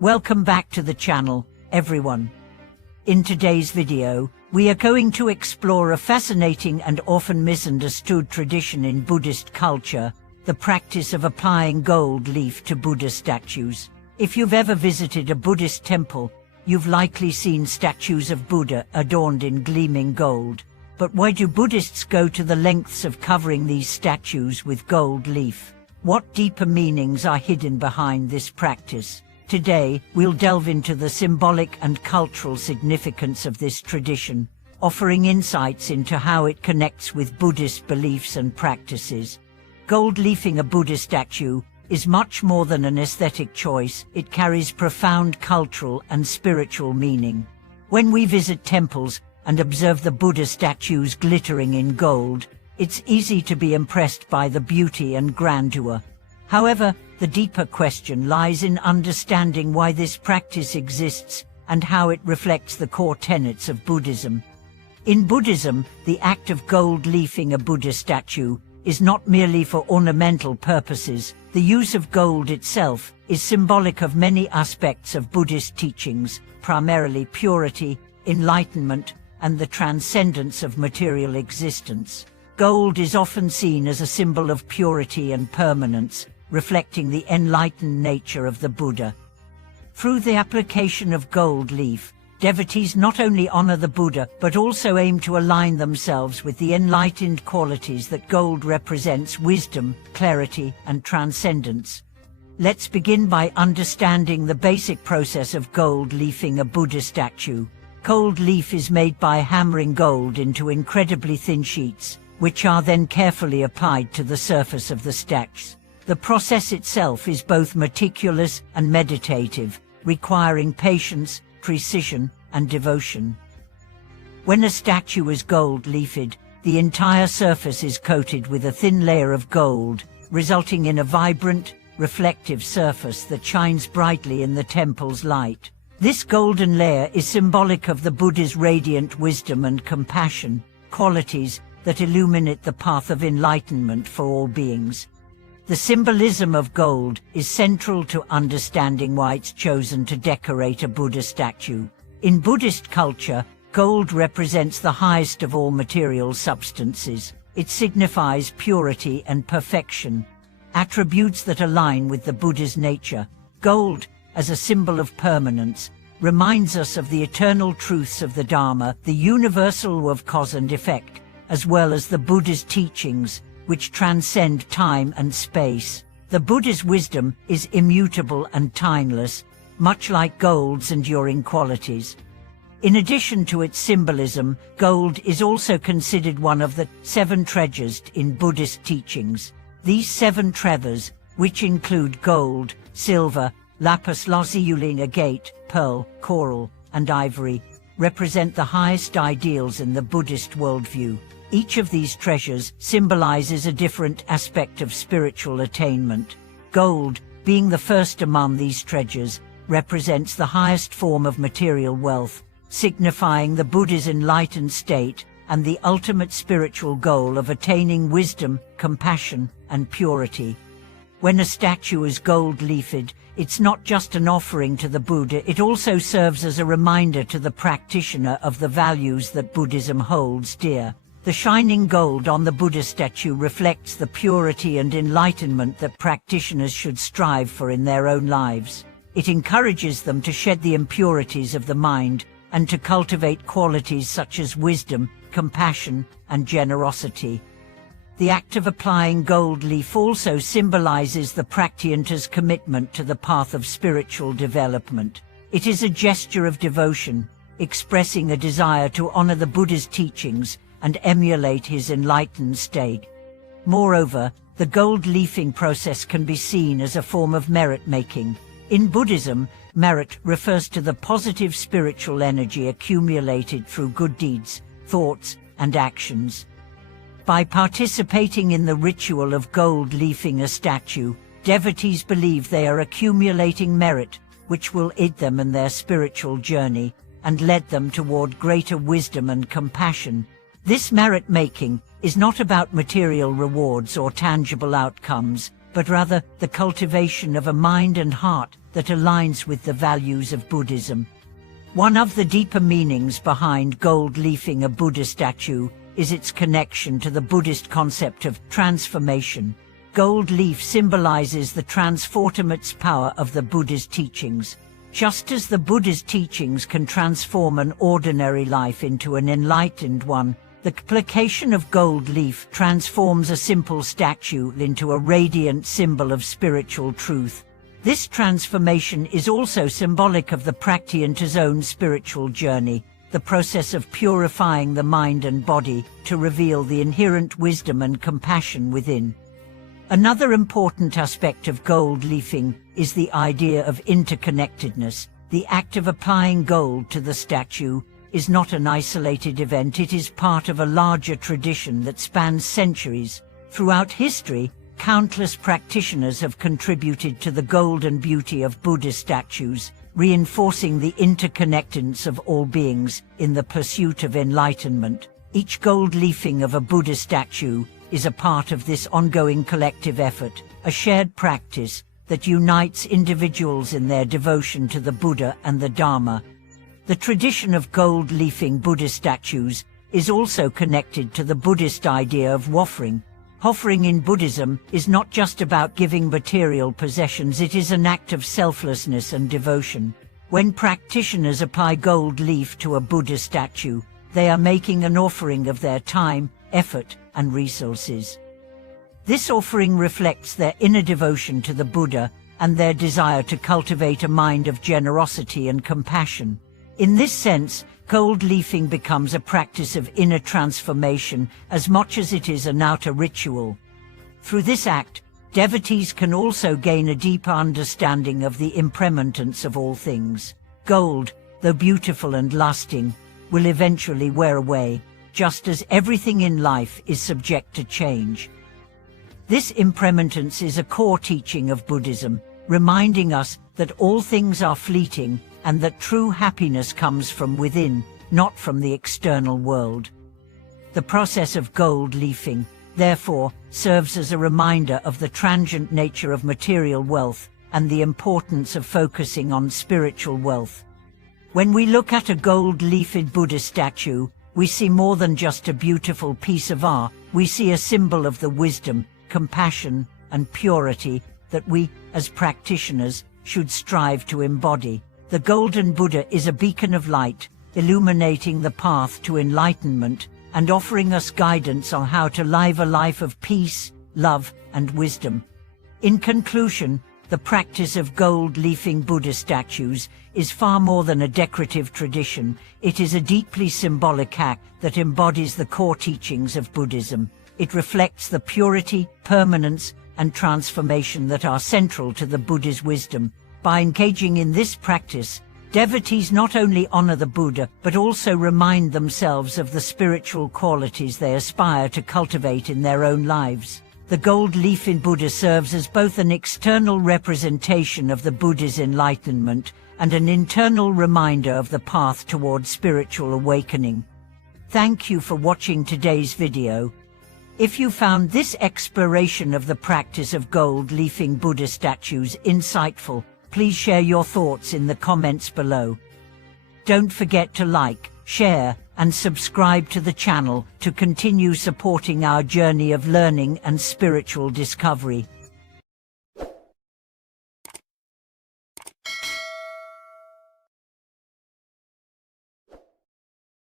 Welcome back to the channel, everyone. In today's video, we are going to explore a fascinating and often misunderstood tradition in Buddhist culture, the practice of applying gold leaf to Buddha statues. If you've ever visited a Buddhist temple, you've likely seen statues of Buddha adorned in gleaming gold. But why do Buddhists go to the lengths of covering these statues with gold leaf? What deeper meanings are hidden behind this practice? Today, we'll delve into the symbolic and cultural significance of this tradition, offering insights into how it connects with Buddhist beliefs and practices. Gold leafing a Buddha statue is much more than an aesthetic choice. It carries profound cultural and spiritual meaning. When we visit temples and observe the Buddha statues glittering in gold, it's easy to be impressed by the beauty and grandeur. However, the deeper question lies in understanding why this practice exists and how it reflects the core tenets of Buddhism. In Buddhism, the act of gold leafing a Buddha statue is not merely for ornamental purposes. The use of gold itself is symbolic of many aspects of Buddhist teachings, primarily purity, enlightenment, and the transcendence of material existence. Gold is often seen as a symbol of purity and permanence, reflecting the enlightened nature of the Buddha. Through the application of gold leaf, devotees not only honor the Buddha but also aim to align themselves with the enlightened qualities that gold represents: wisdom, clarity, and transcendence. Let's begin by understanding the basic process of gold leafing a Buddha statue. Gold leaf is made by hammering gold into incredibly thin sheets, which are then carefully applied to the surface of the statues. The process itself is both meticulous and meditative, requiring patience, precision, and devotion. When a statue is gold leafed, the entire surface is coated with a thin layer of gold, resulting in a vibrant, reflective surface that shines brightly in the temple's light. This golden layer is symbolic of the Buddha's radiant wisdom and compassion, qualities that illuminate the path of enlightenment for all beings. The symbolism of gold is central to understanding why it's chosen to decorate a Buddha statue. In Buddhist culture, gold represents the highest of all material substances. It signifies purity and perfection, attributes that align with the Buddha's nature. Gold, as a symbol of permanence, reminds us of the eternal truths of the Dharma, the universal law of cause and effect, as well as the Buddha's teachings, which transcend time and space. The Buddha's wisdom is immutable and timeless, much like gold's enduring qualities. In addition to its symbolism, gold is also considered one of the 7 treasures in Buddhist teachings. These 7 treasures, which include gold, silver, lapis lazuli, agate, pearl, coral, and ivory, represent the highest ideals in the Buddhist worldview. Each of these treasures symbolizes a different aspect of spiritual attainment. Gold, being the first among these treasures, represents the highest form of material wealth, signifying the Buddha's enlightened state and the ultimate spiritual goal of attaining wisdom, compassion, and purity. When a statue is gold leafed, it's not just an offering to the Buddha, it also serves as a reminder to the practitioner of the values that Buddhism holds dear. The shining gold on the Buddha statue reflects the purity and enlightenment that practitioners should strive for in their own lives. It encourages them to shed the impurities of the mind and to cultivate qualities such as wisdom, compassion, and generosity. The act of applying gold leaf also symbolizes the practitioner's commitment to the path of spiritual development. It is a gesture of devotion, expressing a desire to honor the Buddha's teachings and emulate his enlightened state. Moreover, the gold leafing process can be seen as a form of merit-making. In Buddhism, merit refers to the positive spiritual energy accumulated through good deeds, thoughts, and actions. By participating in the ritual of gold leafing a statue, devotees believe they are accumulating merit, which will aid them in their spiritual journey and lead them toward greater wisdom and compassion. This merit-making is not about material rewards or tangible outcomes. but rather the cultivation of a mind and heart that aligns with the values of Buddhism. One of the deeper meanings behind gold leafing a Buddha statue is its connection to the Buddhist concept of transformation. Gold leaf symbolizes the transformative power of the Buddha's teachings. Just as the Buddha's teachings can transform an ordinary life into an enlightened one, the application of gold leaf transforms a simple statue into a radiant symbol of spiritual truth. This transformation is also symbolic of the practitioner's own spiritual journey, the process of purifying the mind and body to reveal the inherent wisdom and compassion within. Another important aspect of gold leafing is the idea of interconnectedness. The act of applying gold to the statue is not an isolated event, it is part of a larger tradition that spans centuries. Throughout history, countless practitioners have contributed to the golden beauty of Buddha statues, reinforcing the interconnectedness of all beings in the pursuit of enlightenment. Each gold leafing of a Buddha statue is a part of this ongoing collective effort, a shared practice that unites individuals in their devotion to the Buddha and the Dharma. The tradition of gold leafing Buddha statues is also connected to the Buddhist idea of offering. Offering in Buddhism is not just about giving material possessions, it is an act of selflessness and devotion. When practitioners apply gold leaf to a Buddha statue, they are making an offering of their time, effort, and resources. This offering reflects their inner devotion to the Buddha and their desire to cultivate a mind of generosity and compassion. In this sense, gold leafing becomes a practice of inner transformation as much as it is an outer ritual. Through this act, devotees can also gain a deeper understanding of the impermanence of all things. Gold, though beautiful and lasting, will eventually wear away, just as everything in life is subject to change. This impermanence is a core teaching of Buddhism, reminding us that all things are fleeting and that true happiness comes from within, not from the external world. The process of gold leafing, therefore, serves as a reminder of the transient nature of material wealth and the importance of focusing on spiritual wealth. When we look at a gold-leafed Buddha statue, we see more than just a beautiful piece of art. We see a symbol of the wisdom, compassion, and purity that we, as practitioners, should strive to embody. The Golden Buddha is a beacon of light, illuminating the path to enlightenment and offering us guidance on how to live a life of peace, love, and wisdom. In conclusion, the practice of gold-leafing Buddha statues is far more than a decorative tradition. It is a deeply symbolic act that embodies the core teachings of Buddhism. It reflects the purity, permanence, and transformation that are central to the Buddha's wisdom. By engaging in this practice, devotees not only honor the Buddha, but also remind themselves of the spiritual qualities they aspire to cultivate in their own lives. The gold leaf in Buddha serves as both an external representation of the Buddha's enlightenment and an internal reminder of the path toward spiritual awakening. Thank you for watching today's video. If you found this exploration of the practice of gold-leafing Buddha statues insightful, please share your thoughts in the comments below. Don't forget to like, share, and subscribe to the channel to continue supporting our journey of learning and spiritual discovery.